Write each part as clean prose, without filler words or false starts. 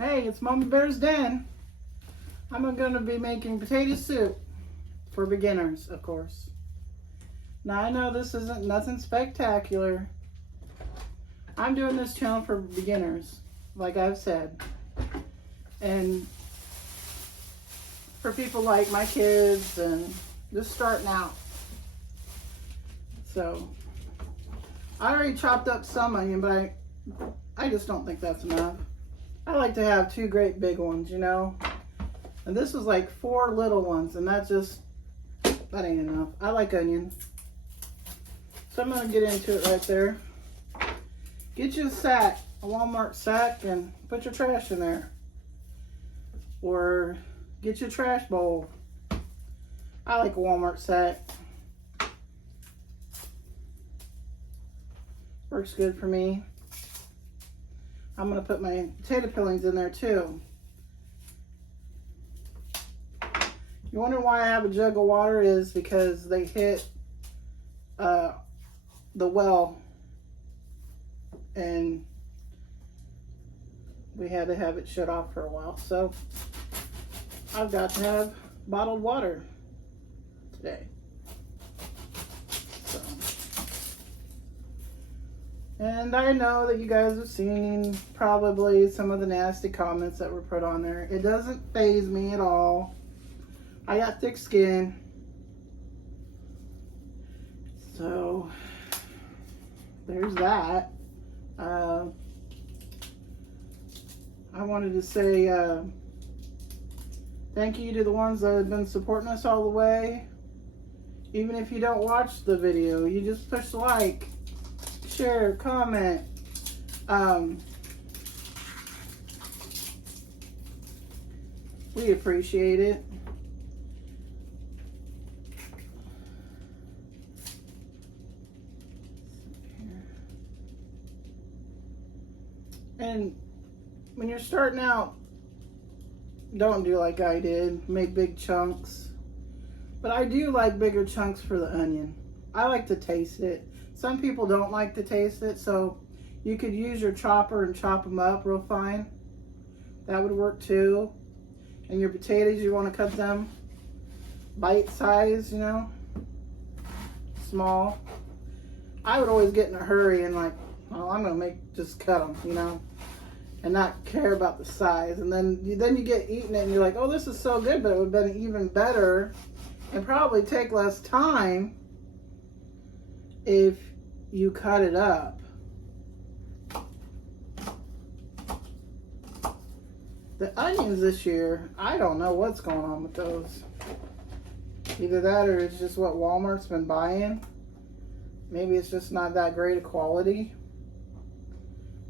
Hey, it's Mama Bear's Den. I'm going to be making potato soup for beginners, of course. Now, I know this isn't nothing spectacular. I'm doing this channel for beginners, like I've said. And for people like my kids and just starting out. So, I already chopped up some onion, but I just don't think that's enough. I like to have 2 great big ones, you know. And this was like 4 little ones, and that ain't enough. I like onion. So I'm going to get into it right there. Get you a sack, a Walmart sack, and put your trash in there. Or get you a trash bowl. I like a Walmart sack. Works good for me. I'm going to put my potato peelings in there too. You wonder why I have a jug of water is because they hit the well and we had to have it shut off for a while. So I've got to have bottled water today. So. And I know that you guys have seen probably some of the nasty comments that were put on there. It doesn't faze me at all. I got thick skin. So, there's that. I wanted to say thank you to the ones that have been supporting us all the way. Even if you don't watch the video, you just push like, share, comment. We appreciate it. And when you're starting out, don't do like I did, make big chunks. But I do like bigger chunks for the onion. I like to taste it. Some people don't like to taste it, so you could use your chopper and chop them up real fine. That would work too. And your potatoes, you want to cut them bite size, you know, small. I would always get in a hurry and like, well, I'm gonna just cut them, you know, and not care about the size. And then you get eating it and you're like, oh, this is so good, but it would have been even better and probably take less time if you cut it up. The onions this year, I don't know what's going on with those. Either that or it's just what Walmart's been buying. Maybe it's just not that great a quality.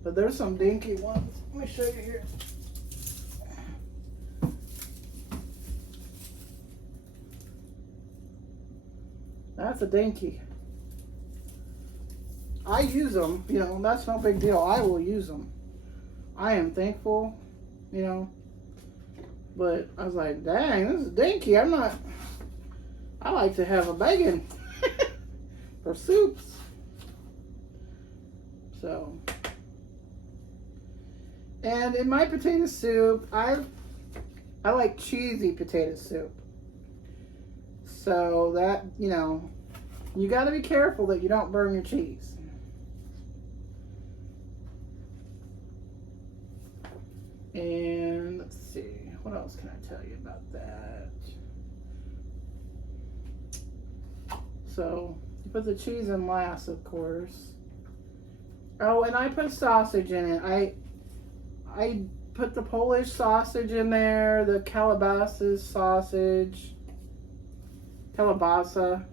But there's some dinky ones. Let me show you here. That's a dinky. I use them, you know, that's no big deal. I will use them. I am thankful, you know. But I was like, dang, this is dinky. I like to have a bacon for soups. So, and in my potato soup, I like cheesy potato soup. So that, you know, you got to be careful that you don't burn your cheese. And let's see, what else can I tell you about that? So, you put the cheese in last, of course. Oh, and I put sausage in it. I put the Polish sausage in there, the kielbasa sausage. Kielbasa.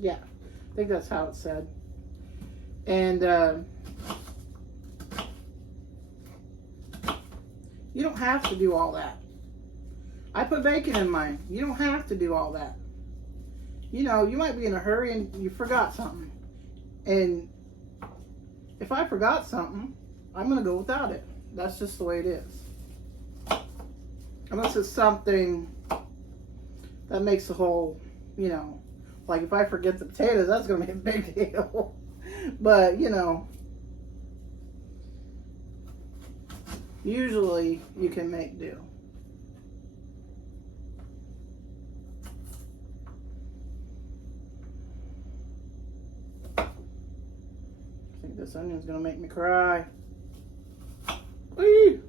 Yeah, I think that's how it's said. And you don't have to do all that. I put bacon in mine. You don't have to do all that. You know, you might be in a hurry and you forgot something. And if I forgot something, I'm going to go without it. That's just the way it is. Unless it's something that makes the whole, you know, like if I forget the potatoes, that's going to be a big deal. But, you know, usually you can make do. I think this onion's gonna make me cry. Whee!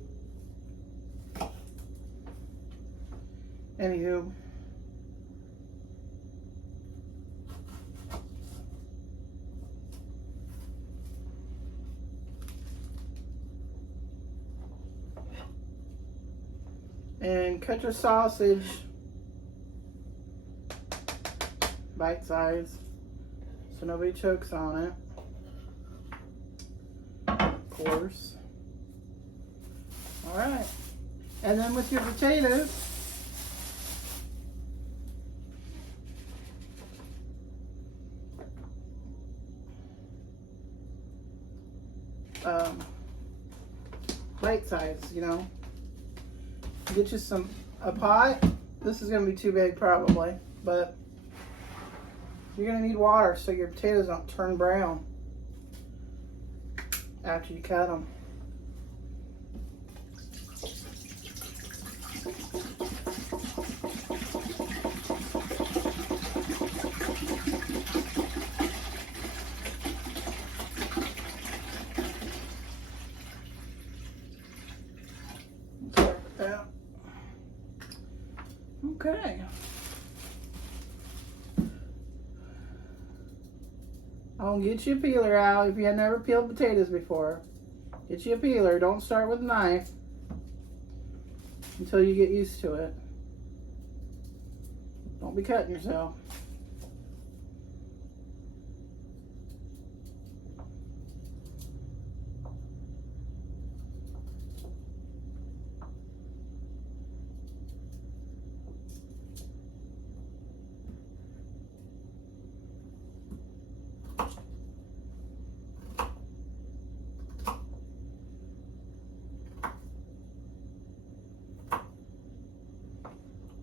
Anywho. And cut your sausage bite size so nobody chokes on it, of course. All right, and then with your potatoes, bite size, you know. Get you a pot. This is going to be too big probably, but you're going to need water so your potatoes don't turn brown after you cut them. Okay. I'll get you a peeler out if you have never peeled potatoes before. Get you a peeler. Don't start with a knife until you get used to it. Don't be cutting yourself.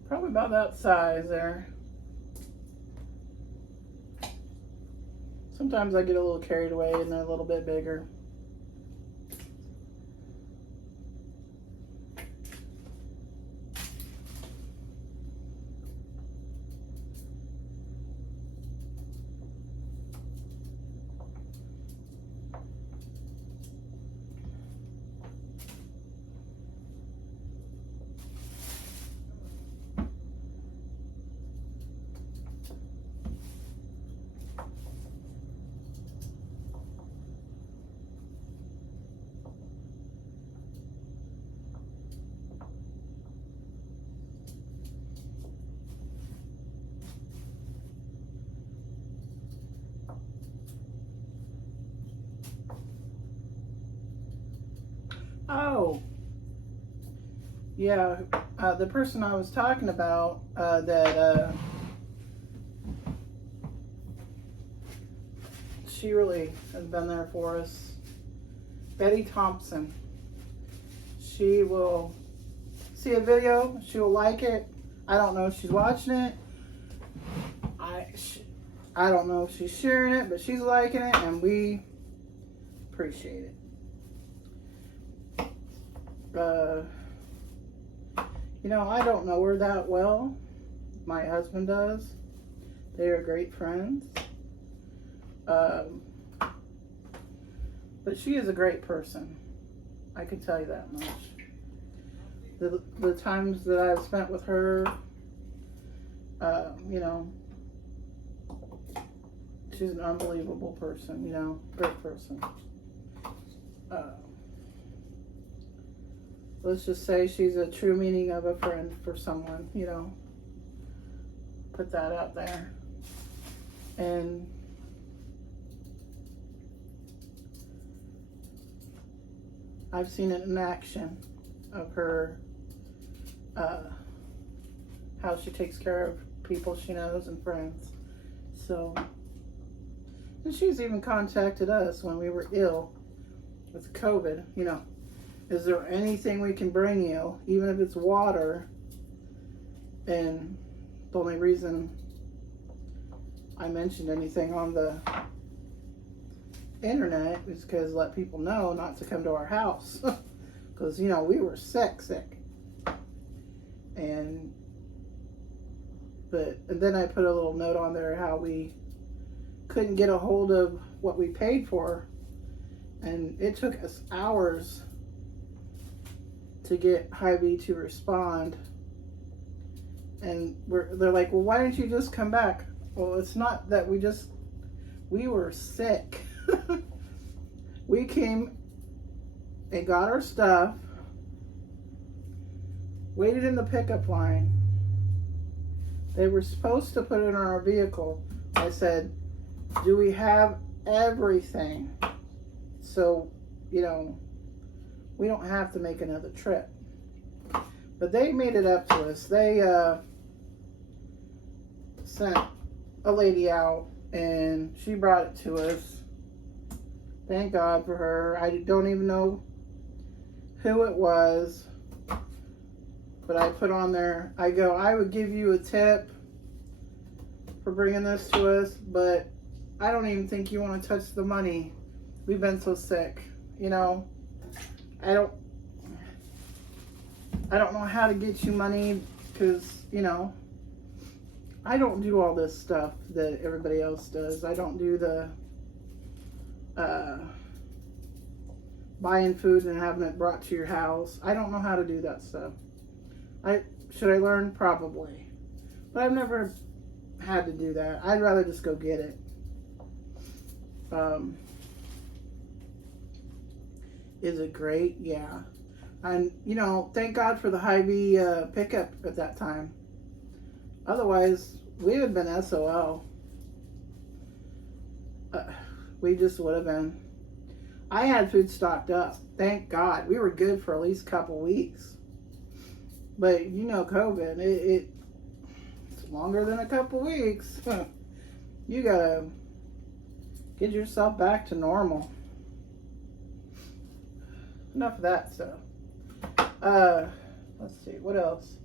Probably about that size there. Sometimes I get a little carried away and they're a little bit bigger. Oh, yeah, the person I was talking about she really has been there for us. Betty Thompson. She will see a video. She will like it. I don't know if she's watching it. I don't know if she's sharing it, but she's liking it, and we appreciate it. You know, I don't know her that well. My husband does. They are great friends. But she is a great person. I can tell you that much. The times that I've spent with her, you know, she's an unbelievable person, you know, great person. Let's just say she's a true meaning of a friend for someone, you know. Put that out there. And I've seen it in action of her, how she takes care of people she knows and friends. So, and she's even contacted us when we were ill with COVID, you know. Is there anything we can bring you, even if it's water? And the only reason I mentioned anything on the internet is because let people know not to come to our house. because you know we were sick, and then I put a little note on there how we couldn't get a hold of what we paid for, and it took us hours to get Hy-Vee to respond. And they're like, well, why didn't you just come back? Well, it's not that we were sick. We came and got our stuff, waited in the pickup line. They were supposed to put it in our vehicle. I said, do we have everything? So, you know, we don't have to make another trip. But they made it up to us. They sent a lady out and she brought it to us. Thank God for her. I don't even know who it was, but I put on there, I go, I would give you a tip for bringing this to us, but I don't even think you want to touch the money. We've been so sick, you know. I don't know how to get you money because, you know, I don't do all this stuff that everybody else does. I don't do the buying food and having it brought to your house. I don't know how to do that stuff. Should I learn? Probably. But I've never had to do that. I'd rather just go get it. Is it great? Yeah. And, you know, thank God for the Hy-Vee pickup at that time. Otherwise, we would have been SOL. We just would have been. I had food stocked up. Thank God. We were good for at least a couple weeks. But, you know, COVID, it's longer than a couple weeks. You gotta get yourself back to normal. Enough of that stuff. Let's see, what else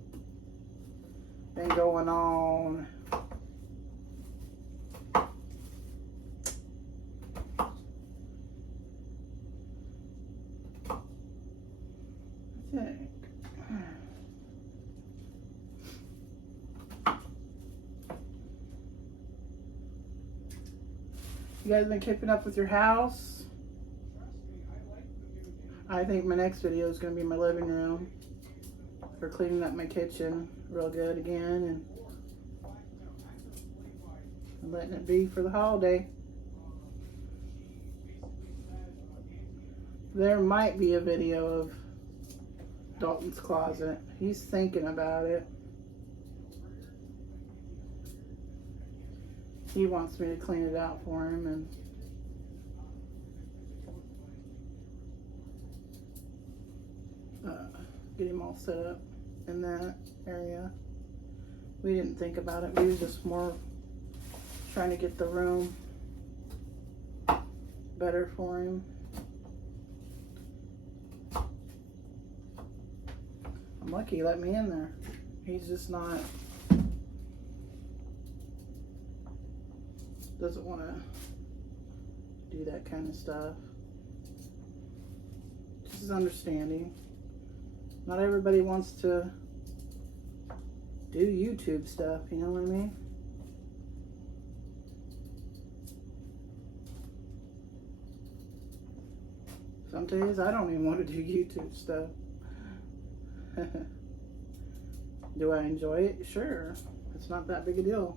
been going on? I think. You guys been keeping up with your house? I think my next video is going to be my living room for cleaning up my kitchen real good again and letting it be for the holiday. There might be a video of Dalton's closet. He's thinking about it. He wants me to clean it out for him and get him all set up in that area. We didn't think about it. We were just more trying to get the room better for him. I'm lucky he let me in there. He's just not, doesn't want to do that kind of stuff. Just his understanding. Not everybody wants to do YouTube stuff, you know what I mean? Some days I don't even want to do YouTube stuff. Do I enjoy it? Sure. It's not that big a deal.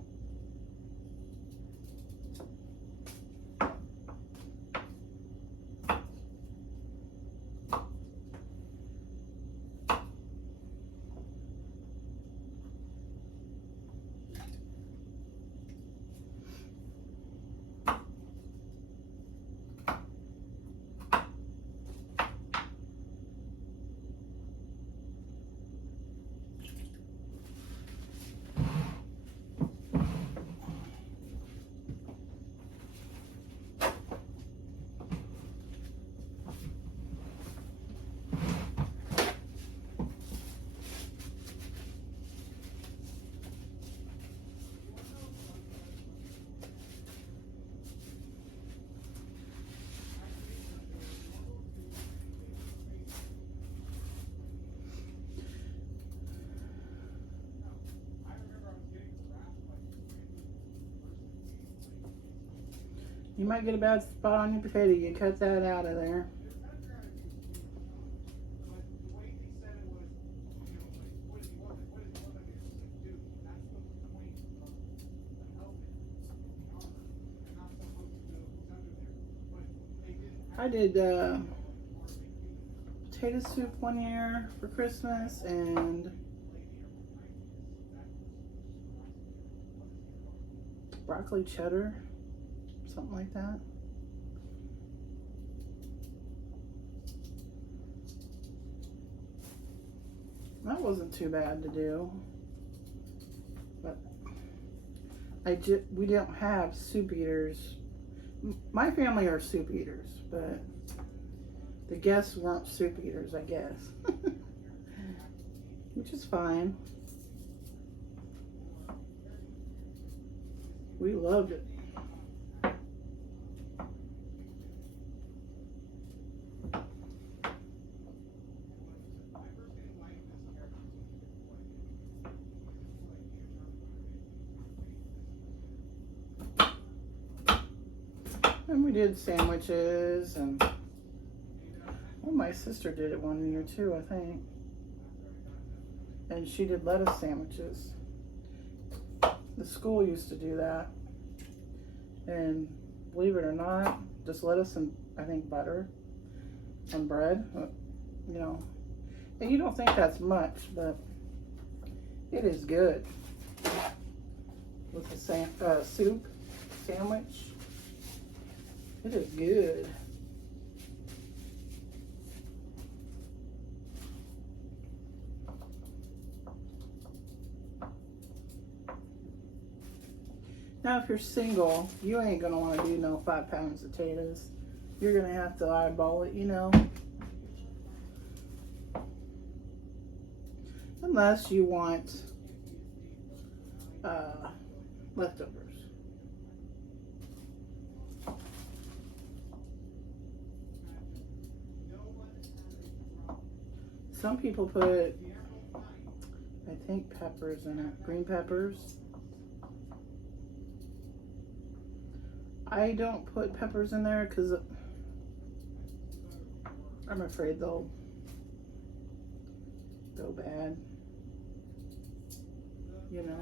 You might get a bad spot on your potato. You cut that out of there. I did potato soup one year for Christmas and broccoli cheddar, something like that. That wasn't too bad to do, but we don't have soup eaters. My family are soup eaters, but the guests weren't soup eaters, I guess. Which is fine. We loved it. And we did sandwiches, and well, my sister did it one year too, I think. And she did lettuce sandwiches. The school used to do that. And believe it or not, just lettuce and I think butter on bread, you know. And you don't think that's much, but it is good with the soup sandwich. It is good. Now, if you're single, you ain't gonna want to do no 5 pounds of potatoes. You're gonna have to eyeball it, you know. Unless you want leftovers. Some people put, I think, peppers in it, green peppers. I don't put peppers in there because I'm afraid they'll go bad, you know.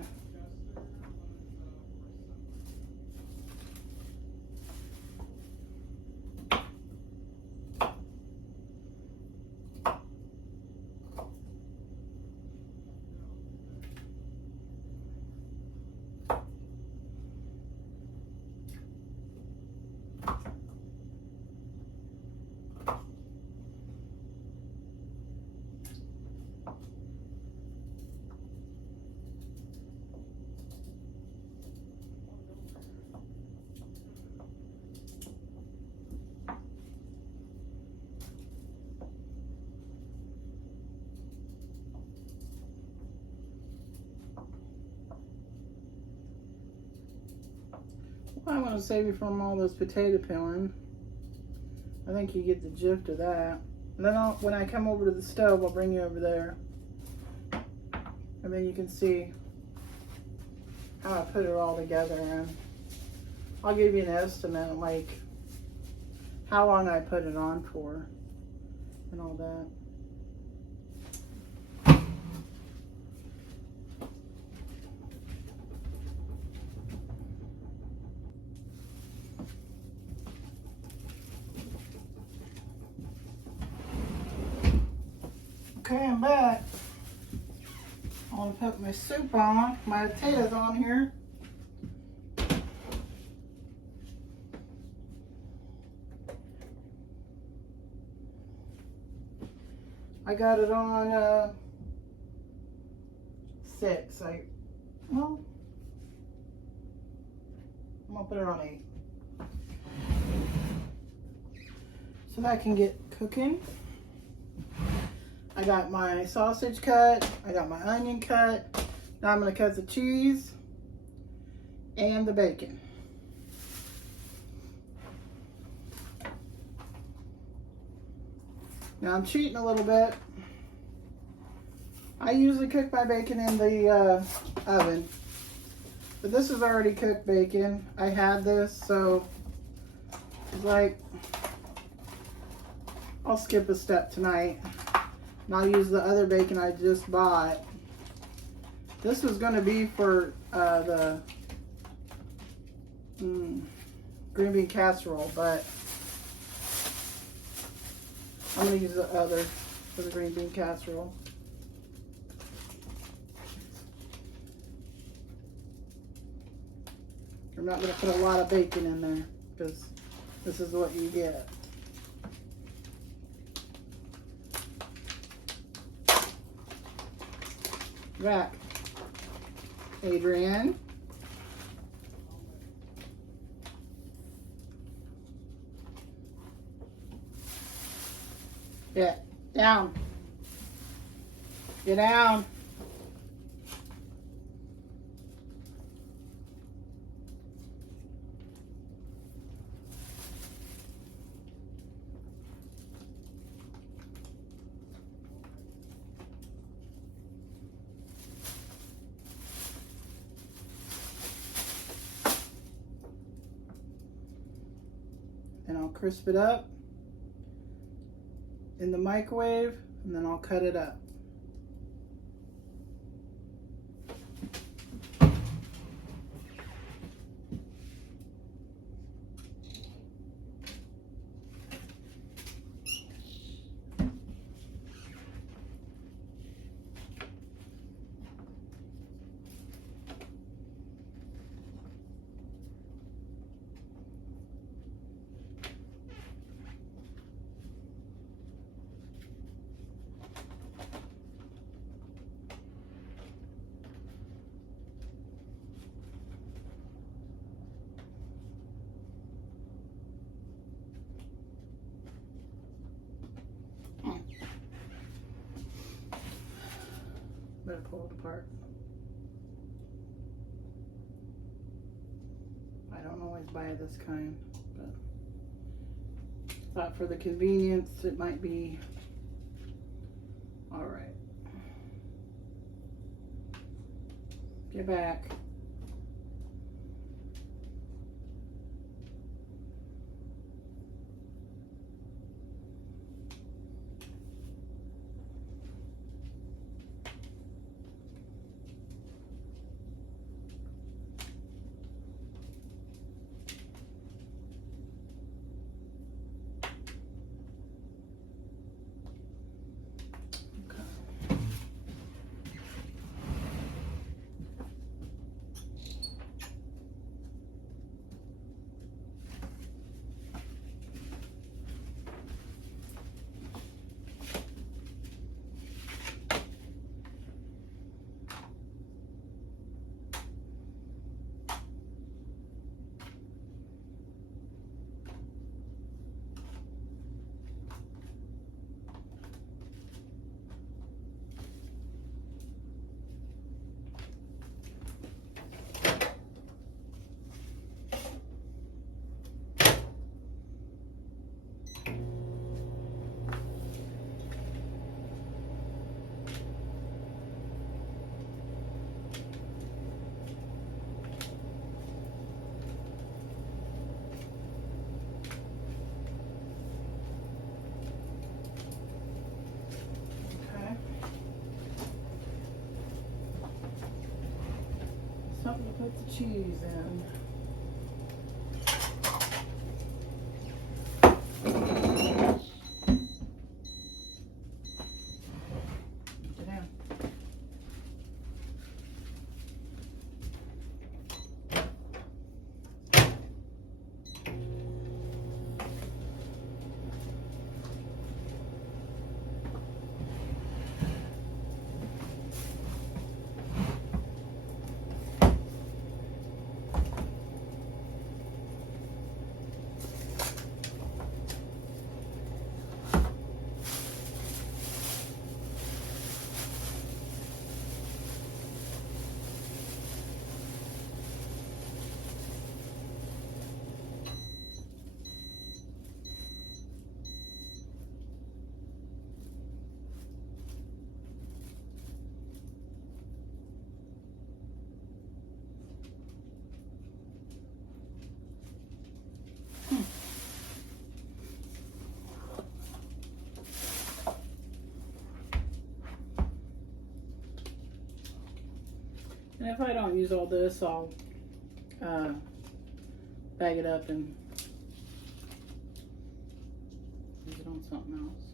I want to save you from all this potato peeling. I think you get the gist of that. And then when I come over to the stove, I'll bring you over there. And then you can see how I put it all together. And I'll give you an estimate, like how long I put it on for and all that. Okay, I'm back. I want to put my soup on, my potatoes on here. I got it on 6. Well, I'm gonna put it on 8. So that can get cooking. I got my sausage cut, I got my onion cut. Now I'm gonna cut the cheese and the bacon. Now I'm cheating a little bit. I usually cook my bacon in the oven, but this is already cooked bacon. I had this, so It's like, I'll skip a step tonight and I'll use the other bacon I just bought. This was going to be for the green bean casserole, but I'm going to use the other for the green bean casserole. I'm not going to put a lot of bacon in there because this is what you get. Back, Adrian. Get down. Get down. And I'll crisp it up in the microwave, and then I'll cut it up. Better pull it apart. I don't always buy this kind, but thought for the convenience it might be all right. Get back. Something to put the cheese in. Get down. And if I don't use all this, I'll bag it up and use it on something else.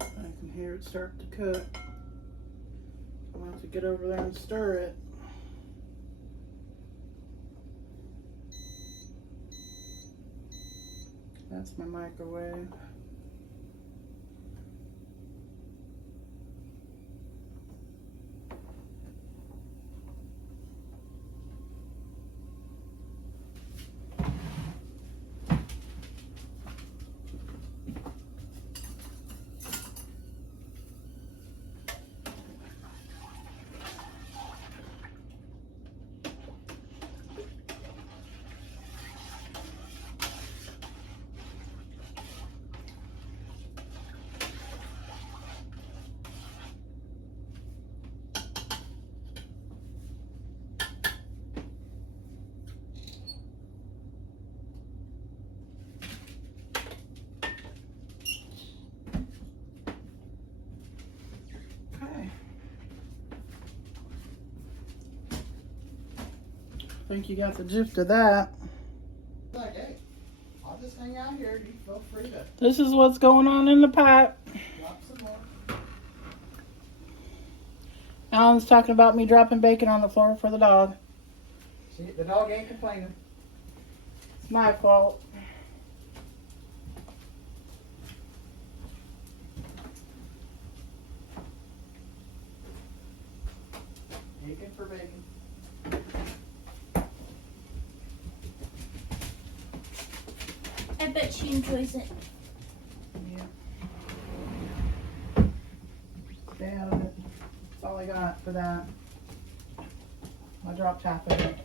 I can hear it start to cook. I'm going to have to get over there and stir it. That's my microwave. I think you got the gist of that. Like, hey, I'll just hang out here. You feel free to This is what's going on in the pot. drop some more. Alan's talking about me dropping bacon on the floor for the dog. See, the dog ain't complaining. It's my fault. Bacon for bacon. I bet she enjoys it. Yeah. Stay out of it. That's all I got for that. I dropped half of it.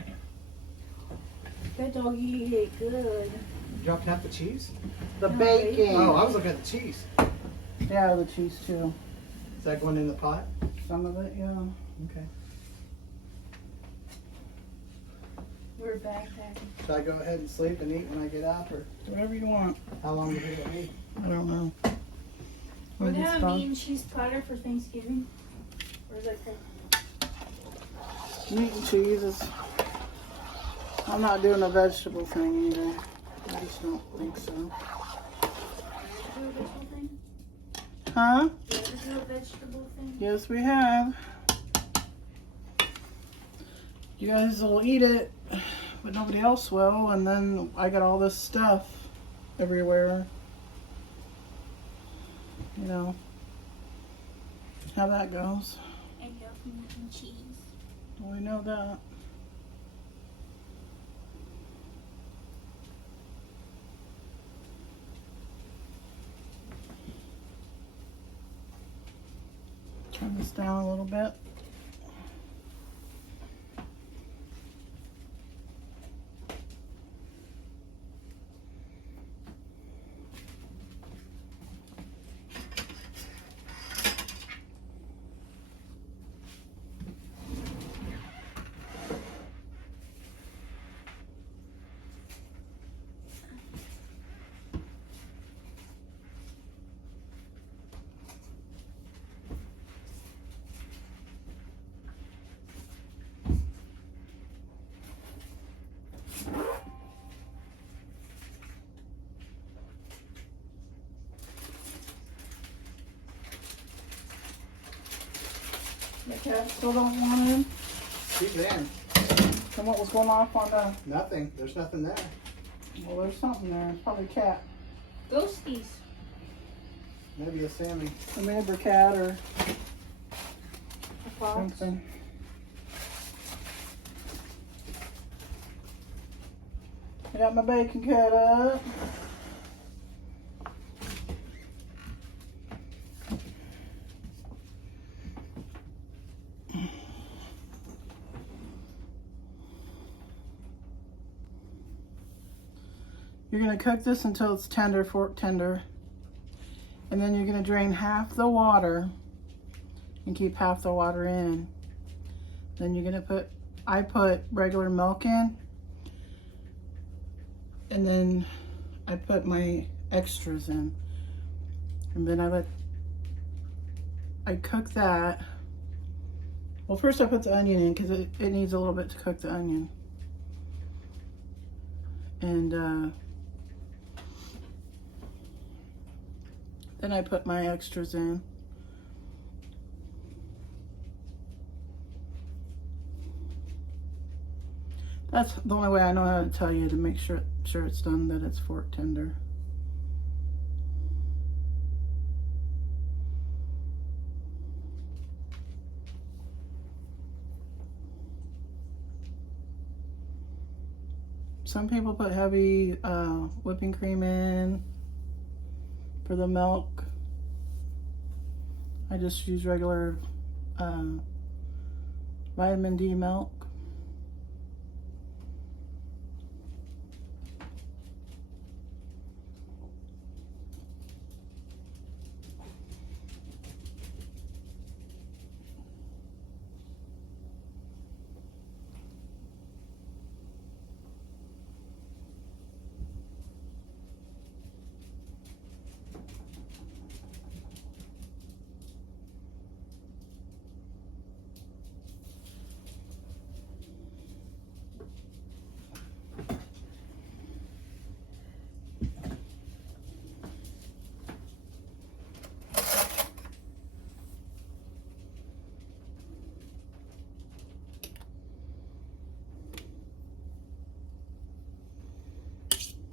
That dog eat it good. You dropped half the cheese? The No, bacon. Oh, I was looking at the cheese. Yeah, the cheese too. Is that going in the pot? Some of it, yeah. Okay. We're backpacking. Should I go ahead and sleep and eat when I get out, or Whatever you want. how long do you think it'll be? I don't know. We're Maybe gonna it's fine. meat and cheese platter for Thanksgiving. Or is that crazy? Meat and cheese is. I'm not doing a vegetable thing either. I just don't think so. Do a vegetable thing? Huh? You ever do a vegetable thing? Yes, we have. You guys will eat it, but nobody else will, and then I got all this stuff everywhere. You know how that goes. I love meat and cheese. We know that. Turn this down a little bit. The cat still don't want him. She's in. And what was going off on the... Nothing. There's nothing there. Well, there's something there. It's probably a cat. Ghosties. Maybe a Sammy. A neighbor cat or A fox. something. I got my bacon cut up. You're gonna cook this until it's tender, fork tender. And then you're gonna drain half the water and keep half the water in. Then you're gonna I put regular milk in. And then I put my extras in. And then I cook that. Well, first I put the onion in because it needs a little bit to cook the onion. And then I put my extras in. That's the only way I know how to tell you to make sure it's done, that it's fork tender. Some people put heavy whipping cream in for the milk. I just use regular vitamin D milk.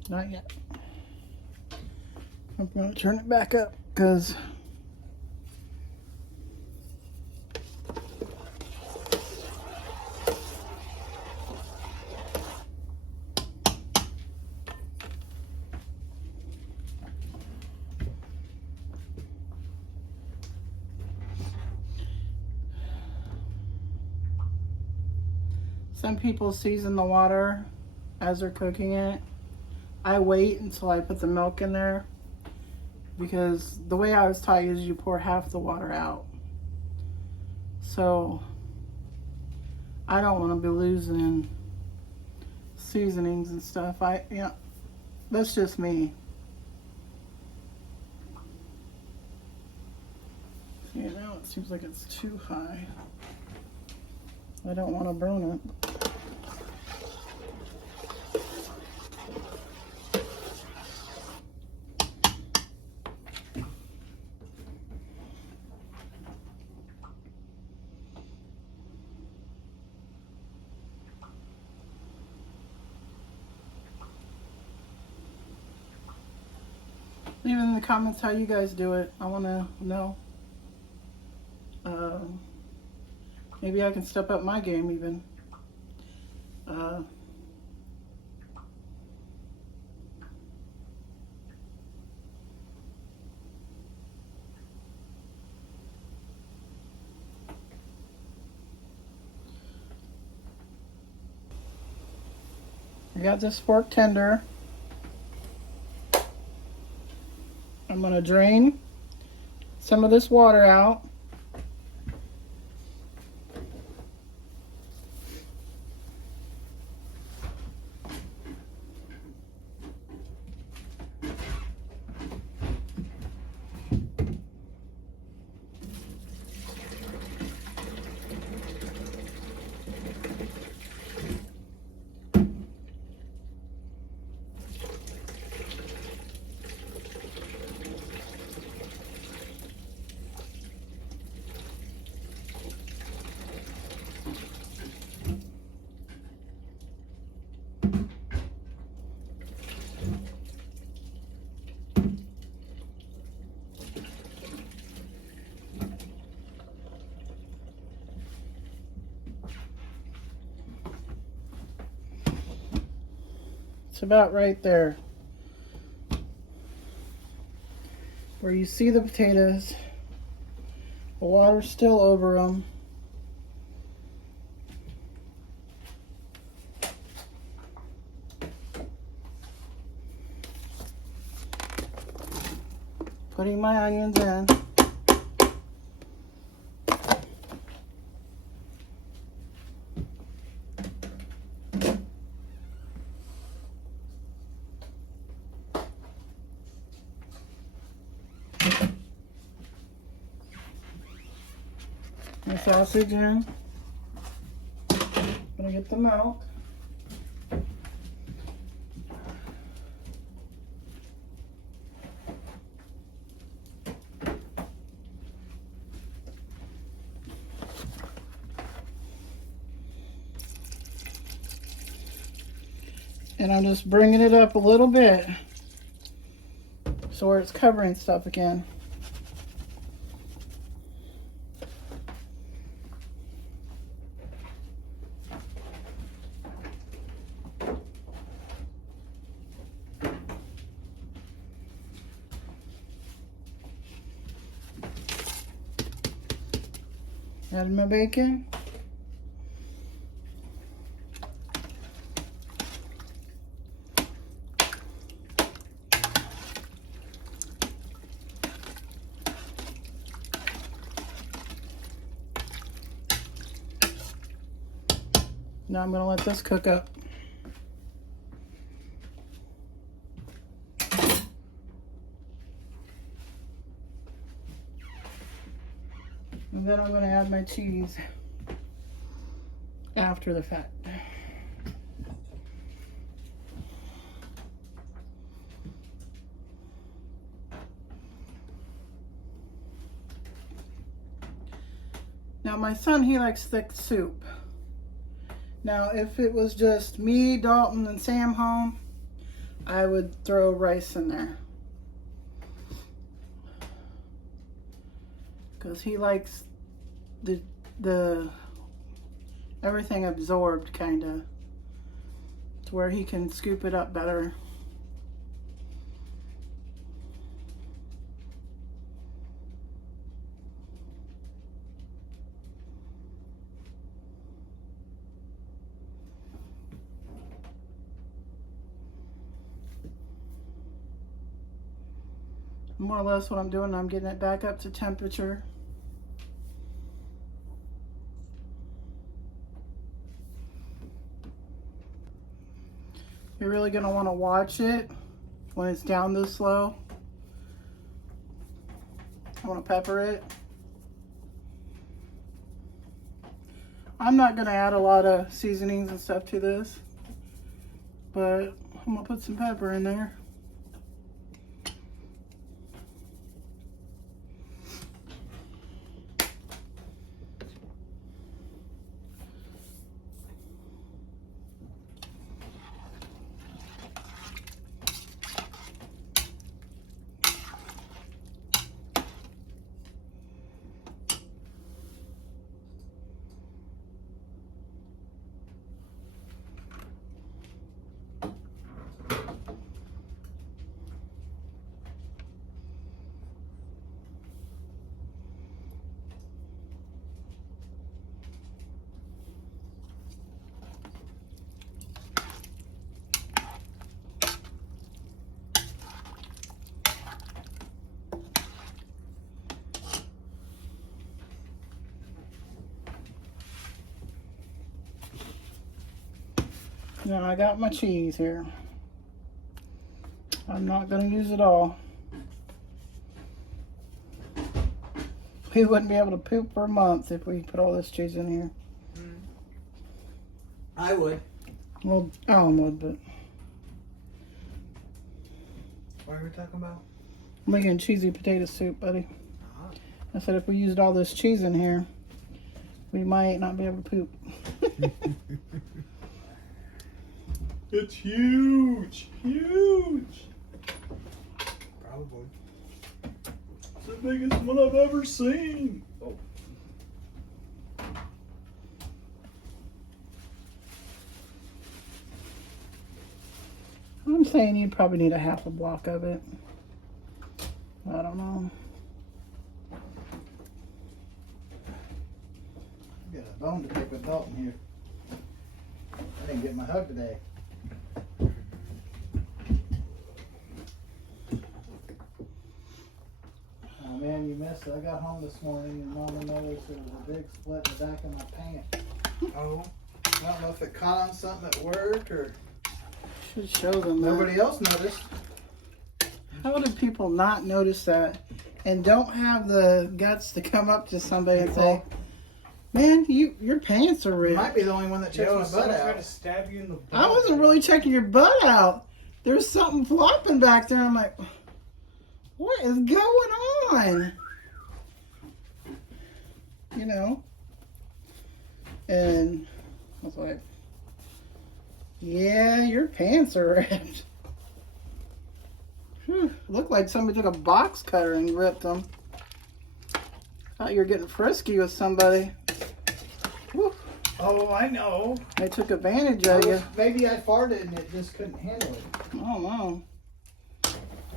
Not yet. I'm going to turn it back up because some people season the water as they're cooking it. I wait until I put the milk in there because the way I was taught is you pour half the water out. So I don't want to be losing seasonings and stuff. That's just me. See, now it seems like it's too high. I don't want to burn it. Leave in the comments how you guys do it. I want to know. Maybe I can step up my game even. I got this fork tender. I'm going to drain some of this water out. It's about right there. Where you see the potatoes. The water's still over them. Putting my onions in. The sausage in. Gonna get the milk. And I'm just bringing it up a little bit so where it's covering stuff again. Adding my bacon. Now I'm going to let this cook up. And then I'm going to add my cheese after the fact. Now my son, he likes thick soup. Now if it was just me, Dalton, and Sam home, I would throw rice in there. Because he likes the everything absorbed, kind of, to where he can scoop it up better. More or less what I'm doing, I'm getting it back up to temperature. You're really going to want to watch it when it's down this low. I want to pepper it. I'm not going to add a lot of seasonings and stuff to this, but I'm going to put some pepper in there. Now I got my cheese here. I'm not going to use it all. We wouldn't be able to poop for a month if we put all this cheese in here. I would. Well, Alan would, but What are we talking about? I'm making cheesy potato soup, buddy. I said if we used all this cheese in here, we might not be able to poop. It's huge, huge. Probably. It's the biggest one I've ever seen. Oh. saying you'd probably need a half a block of it. I don't know. Got a bone to pick with Dalton here. I didn't get my hug today. Oh man, you missed it. I got home this morning and Mama noticed there was a big split in the back of my pant. Oh. I don't know if it caught on something at work or Should show them that. nobody else noticed. How do people not notice that and don't have the guts to come up to somebody and say, "Man, your pants are You ripped"? might be the only one that checks Yo, my butt someone tried out. to stab you in the butt. I wasn't really checking your butt out. There's something flopping back there. I'm like, what is going on? You know? And I was like, yeah, your pants are ripped. Whew, looked like somebody took a box cutter and ripped them. Thought you were getting frisky with somebody. Whew, Oh, I know. they took advantage of you. Maybe I farted and it just couldn't handle it. I don't know.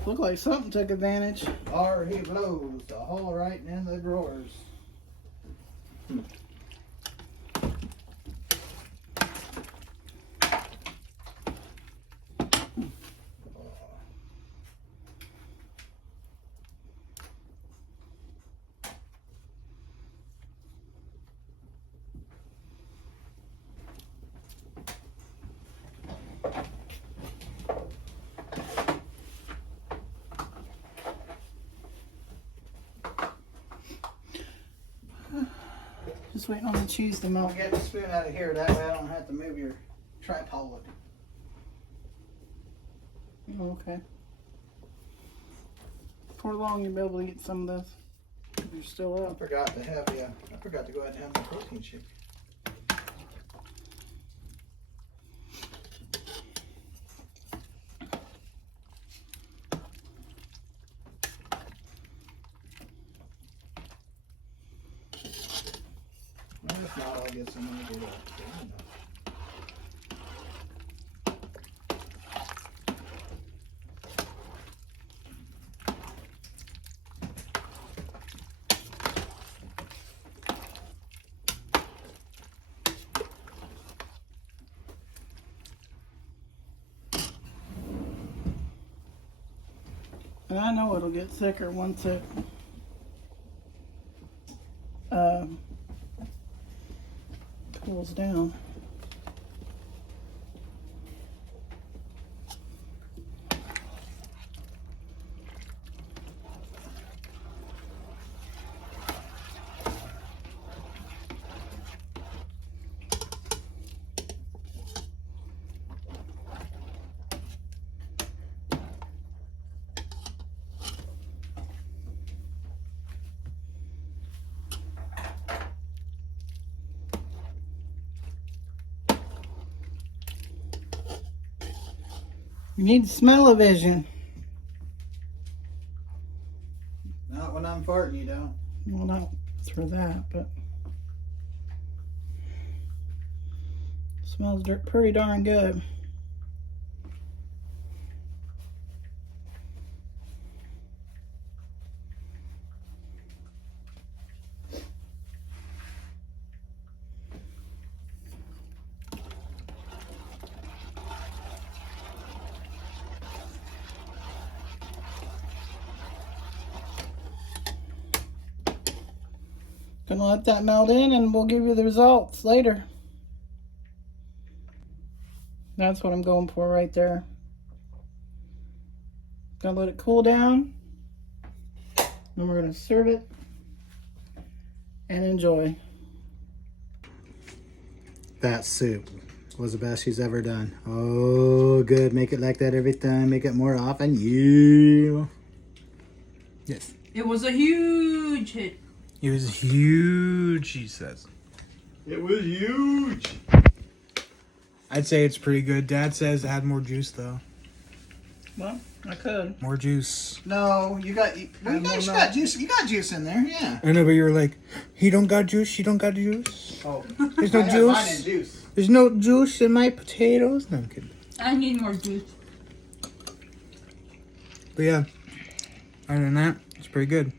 Looked like something took advantage. Or he blows the hole right in the drawers. Just waiting on the cheese to melt. I'll get the spoon out of here. That way I don't have to move your tripod. Oh, okay. Before long, you'll be able to eat some of this. If you're still I up. forgot to have I forgot to go ahead and have my protein shake. Well, if not, I'll get someone to get up. And I know it'll get thicker once it cools down. You need smell-o-vision. Not when I'm farting, you don't. Well, not for that, but smells pretty darn good. Gonna let that melt in and we'll give you the results later. That's what I'm going for right there. Gonna let it cool down. Then we're gonna serve it and enjoy. That soup was the best she's ever done. Oh, good. Make it like that every time. Make it more often. Yeah. Yes. It was a huge hit. It was huge, he says. It was huge. I'd say it's pretty good. Dad says add more juice, though. Well, I could. More juice. No, you got juice. You got juice in there. Yeah. I know, but you were like, he don't got juice, she don't got juice. Oh, There's no I have mine in juice. juice. There's no juice in my potatoes. No, I'm kidding. I need more juice. But yeah, other than that, it's pretty good.